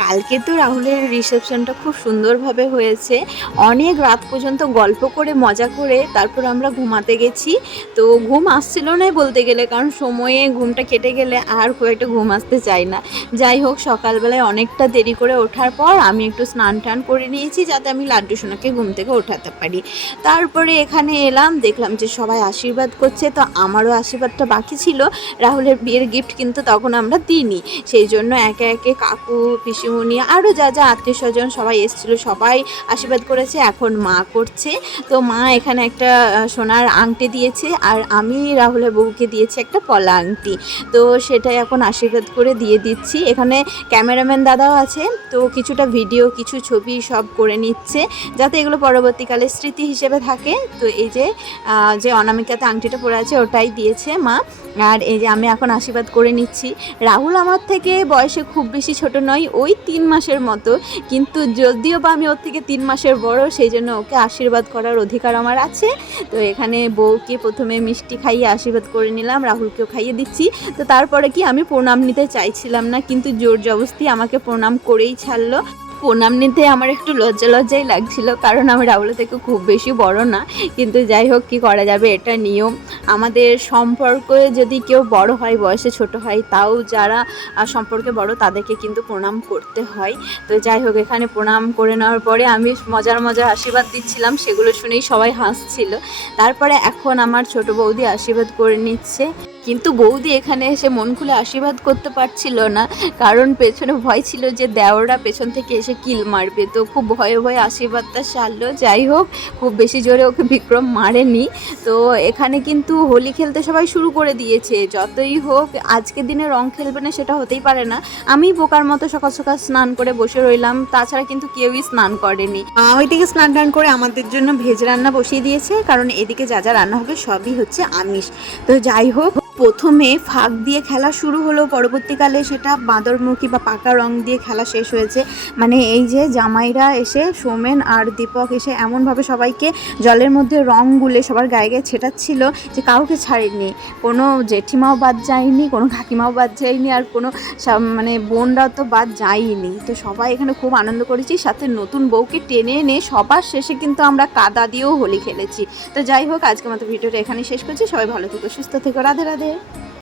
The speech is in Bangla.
কালকে তো রাহুলের রিসেপশনটা খুব সুন্দরভাবে হয়েছে। অনেক রাত পর্যন্ত গল্প করে মজা করে তারপর আমরা ঘুমাতে গেছি। তো ঘুম আসছিল না বলতে গেলে, কারণ সময়ে ঘুমটা কেটে গেলে আর খুব একটা ঘুম আসতে চায় না। যাই হোক, সকালবেলায় অনেকটা দেরি করে ওঠার পর আমি একটু স্নান টান করে নিয়েছি যাতে আমি লাড্ডু সোনাকে ঘুম থেকে ওঠাতে পারি। তারপরে এখানে এলাম, দেখলাম যে সবাই আশীর্বাদ করছে, তো আমারও আশীর্বাদটা বাকি ছিল। রাহুলের বিয়ের গিফট কিন্তু তখন আমরা দিইনি, সেই জন্য একে একে কাকু, পিসিমণি আরও যা যা আত্মীয় স্বজন সবাই এসেছিলো, সবাই আশীর্বাদ করেছে। এখন মা করছে, তো মা এখানে একটা সোনার আংটি দিয়েছে, আর আমি রাহুলের বউকে দিয়েছি একটা পলা আংটি। তো সেটাই এখন আশীর্বাদ করে দিয়ে দিচ্ছি। এখানে ক্যামেরাম্যান দাদাও আছে, তো কিছুটা ভিডিও কিছু ছবি সব করে নিচ্ছে যাতে এগুলো পরবর্তীকালে স্মৃতি হিসেবে থাকে। তো এই যে যে অনামিকাতে আংটিটা পরে আছে ওটাই দিয়েছে মা। আর এই যে আমি এখন আশীর্বাদ করে নিচ্ছি। রাহুল আমার থেকে বয়সে খুব বেশি ছোট নয়, ওই 3 মাসের মতো, কিন্তু যদিও বা আমি ওর থেকে 3 মাসের বড়, সেই জন্য ওকে আশীর্বাদ করার অধিকার আমার আছে। তো এখানে বউকে প্রথমে মিষ্টি খাইয়ে আশীর্বাদ করে নিলাম, রাহুলকেও খাইয়ে দিচ্ছি। তো তারপরে কি আমি প্রণাম নিতে চাইছিলাম না, কিন্তু জোর জবরদস্তি আমাকে প্রণাম করেই ছাড়লো। প্রণাম নিতে আমার একটু লজ্জাই লাগছিল, কারণ আমি রাহুলের থেকে খুব বেশি বড় না। কিন্তু যাই হোক, কী করা যাবে, এটা নিয়ম। আমাদের সম্পর্কে যদি কেউ বড় হয়, বয়সে ছোট হয়, তাও যারা সম্পর্কে বড় তাদেরকে কিন্তু প্রণাম করতে হয়। তো যাই হোক, এখানে প্রণাম করে নেওয়ার পরে আমি মজার আশীর্বাদ দিচ্ছিলাম, সেগুলো শুনেই সবাই হাসছিল। তারপরে এখন আমার ছোট বৌদি আশীর্বাদ করে নিচ্ছে, কিন্তু বৌদি এখানে এসে মন খুলে আশীর্বাদ করতে পারছিল না, কারণ পেছনে ভয় ছিল যে দেওররা পেছন থেকে এসে কিল মারবে। তো খুব ভয়ে ভয়ে আশীর্বাদটা সারলো। যাই হোক, খুব বেশি জোরে ওকে বিক্রম মারেনি। তো এখানে কিন্তু হোলি খেলতে সবাই শুরু করে দিয়েছে। যতই হোক, আজকের দিনে রং খেলবে না সেটা হতেই পারে না। আমি বোকার মতো সকাল সকাল স্নান করে বসে রইলাম, তাছাড়া কিন্তু কেউই স্নান করেনি। ওইদিকে স্নান টান করে আমাদের জন্য ভেজ রান্না বসিয়ে দিয়েছে, কারণ এদিকে যা যা রান্না হবে সবই হচ্ছে আমিষ। তো যাই হোক, প্রথমে ফাঁক দিয়ে খেলা শুরু হলো, পরবর্তীকালে সেটা বাঁদরমুখী বা পাকা রং দিয়ে খেলা শেষ হয়েছে। মানে এই যে জামাইরা এসে, সোমেন আর দীপক এসে এমনভাবে সবাইকে জলের মধ্যে রং গুলে সবার গায়ে গায়ে ছেটাচ্ছিল যে কাউকে ছাড়েনি। কোনো জেঠিমাও বাদ যায়নি, কোনো কাকিমাও বাদ যায়নি, আর কোনো মানে বোনরাও তো বাদ যায়নি। তো সবাই এখানে খুব আনন্দ করেছি, সাথে নতুন বউকে টেনে এনে সবার শেষে কিন্তু আমরা কাদা দিয়েও হোলি খেলেছি। তো যাই হোক, আজকে মতো ভিডিওটা এখানেই শেষ করছি। সবাই ভালো থেকো, সুস্থ থেকো, রাধে রাধে।